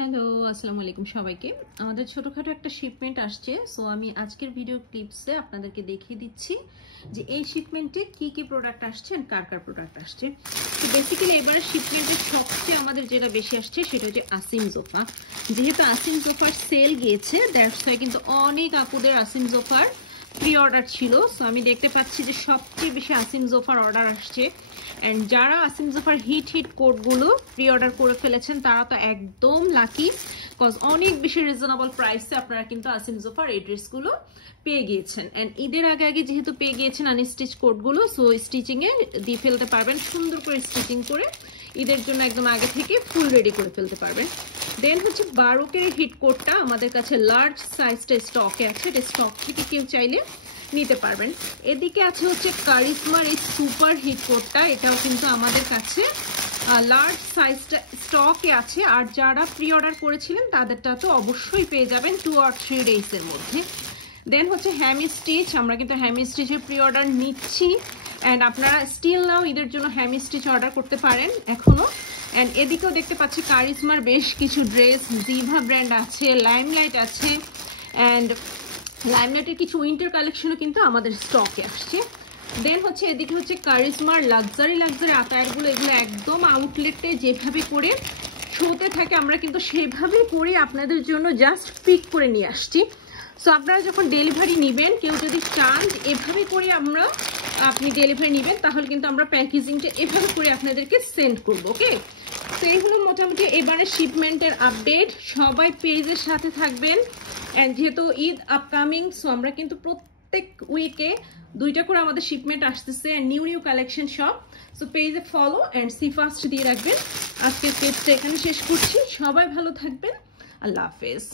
Hello, আসসালামু আলাইকুম সবাইকে। আমাদের ছোটখাটো একটা শিপমেন্ট আসছে, সো আমি আজকের ভিডিও ক্লিপসে আপনাদেরকে দেখিয়ে দিচ্ছি যে এই শিপমেন্টে কি কি প্রোডাক্ট আসছে আর কার কার প্রোডাক্ট আসছে। তো বেসিক্যালি এবারে শিপমেন্টের সবচেয়ে আমাদের যেটা বেশি আসছে সেটা হচ্ছে আসিম জোফা। যেহেতু আসিম জোফার সেল গিয়েছে, দ্যাটস ওয়াই কিন্তু অনেক আপুদের আসিম জোফার প্রি অর্ডার ছিল। সো আমি দেখতে পাচ্ছি যে সবচেয়ে বেশি আসিম জোফার অর্ডার আসছে। অ্যান্ড যারা আসিম জোফার হিট কোডগুলো প্রি অর্ডার করে ফেলেছেন তারা তো একদম লাকি, বিকজ অনেক বেশি রিজনেবল প্রাইসে আপনারা কিন্তু আসিম জোফার এই ড্রেসগুলো পেয়ে গিয়েছেন। অ্যান্ড ঈদের আগে আগে যেহেতু পেয়ে গিয়েছেন আনস্টিচ কোডগুলো, সো স্টিচিংয়ে দিয়ে ফেলতে পারবেন, সুন্দর করে স্টিচিং করে ঈদের জন্য একদম আগে থেকে ফুল রেডি করে ফেলতে পারবেন। দেন হচ্ছে 12 কের হিট কোডটা আমাদের কাছে লার্জ সাইজটা স্টকে আছে, এটা স্টক থেকে কেউ চাইলে নিতে পারবেন। এদিকে আছে হচ্ছে কারিশমার এই সুপার হিট কোডটা, এটাও কিন্তু আমাদের কাছে লার্জ সাইজটা স্টকে আছে। আর যারা প্রি অর্ডার করেছিলেন তাদেরটা তো অবশ্যই পেয়ে যাবেন 2 or 3 ডেজের মধ্যে। দেন হচ্ছে হ্যামি স্টিচ, আমরা কিন্তু হ্যামি স্টিচের প্রি অর্ডার নিচ্ছি। অ্যান্ড আপনারা স্টিল নাও ঈদের জন্য হ্যামি স্টিচ অর্ডার করতে পারেন এখনো। অ্যান্ড এদিকেও দেখতে পাচ্ছি কারিশমার বেশ কিছু ড্রেস, জিভা ব্র্যান্ড আছে, লাইমলাইট আছে। অ্যান্ড লাইমলাইটের কিছু উইন্টার কালেকশনও কিন্তু আমাদের স্টকে আসছে। দেন হচ্ছে এদিকে হচ্ছে কারিশমার লাক্সারি আতায়ারগুলো, এগুলো একদম আউটলেটে যেভাবে করে শোতে থাকে আমরা কিন্তু সেভাবে করে আপনাদের জন্য জাস্ট পিক করে নিয়ে আসছি। সো আপনারা যখন ডেলিভারি নেবেন, কেউ যদি চান এভাবে করে আপনি ডেলিভারি নেবেন, তাহলে কিন্তু আমরা প্যাকেজিংটা এভাবে করে আপনাদেরকে সেন্ড করবো। ওকে, তো এই হলো মোটামুটি এবারে শিপমেন্টের আপডেট। সবাই পেজের সাথে থাকবেন। অ্যান্ড যেহেতু ঈদ আপকামিং, সো আমরা কিন্তু প্রত্যেক উইকে 2টা করে আমাদের শিপমেন্ট আসতেছে, নিউ কালেকশন সব। সো পেজে ফলো অ্যান্ড সি ফার্স্ট দিয়ে রাখবেন। আজকের পেজটা এখানে শেষ করছি। সবাই ভালো থাকবেন, আল্লাহ হাফেজ।